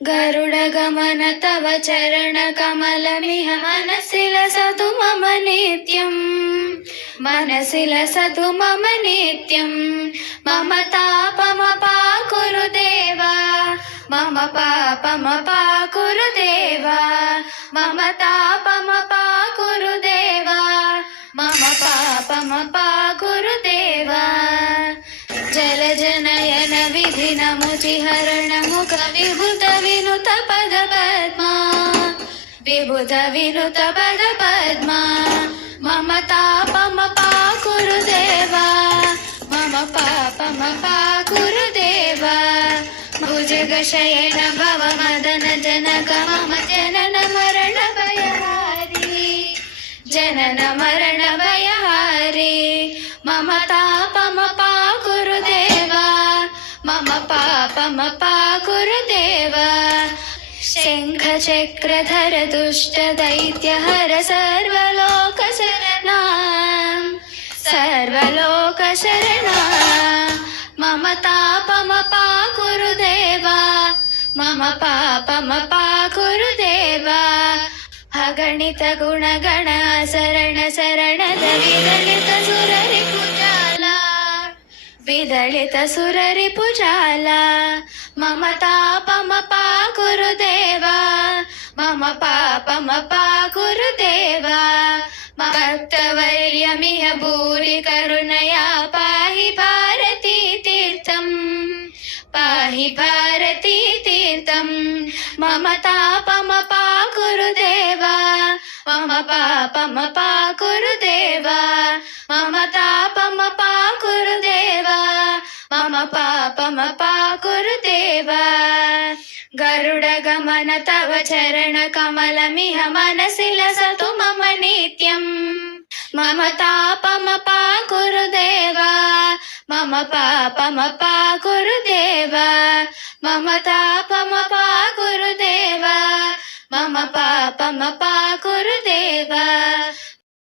गरुडगमन तव चरणकमलमिह मनसि लसतु मम नित्यम् मनसि लसतु मम नित्यम् मम तापमपाकुरु देवा मम पापमपाकुरु देवा मम तापमपाकुरु देवा मम पापमपाकुरु देवा जलजनयन विधिनमुचिहरण मुख विभुत विनुत पद पद्मा विभुत विनुत पद पद्मा मम तापमपाकुरु देवा मम पापमपाकुरु देवा भुजगशयन भव मदन जनक मम जनन मरण भयहारी जनन मरण भयहारी मम तापमपाकुरु देवा मम पापमपाकुरु देवा शङ्खचक्रधर दुष्ट दैत्यहर सर्वलोकशरणा सर्वलोकशरणा मम तापमपाकुरु देवा मम पापमपाकुरु देवा अगणित गुणगण शरण शरणद विदलित सुररिपुजाला विदलित सुररिपुजाला मम तापमपाकुरु देवा मम पापमपाकुरु देवा भक्तवर्यमिह भूरि करुणया पाहि भारती तीर्थम् पाहि भारती तीर्थम् मम तापमपाकुरु देवा मम पापमपाकुरु देवा मम तापमपाकुरु देवा मम पापमपाकुरु देवा गरुडगमन तव चरणकमलमिह मनसि लसतु मम नित्यम् मम तापमपाकुरु देवा मम पापमपाकुरु देवा मम तापमपाकुरु देवा मम पापमपाकुरु देवा।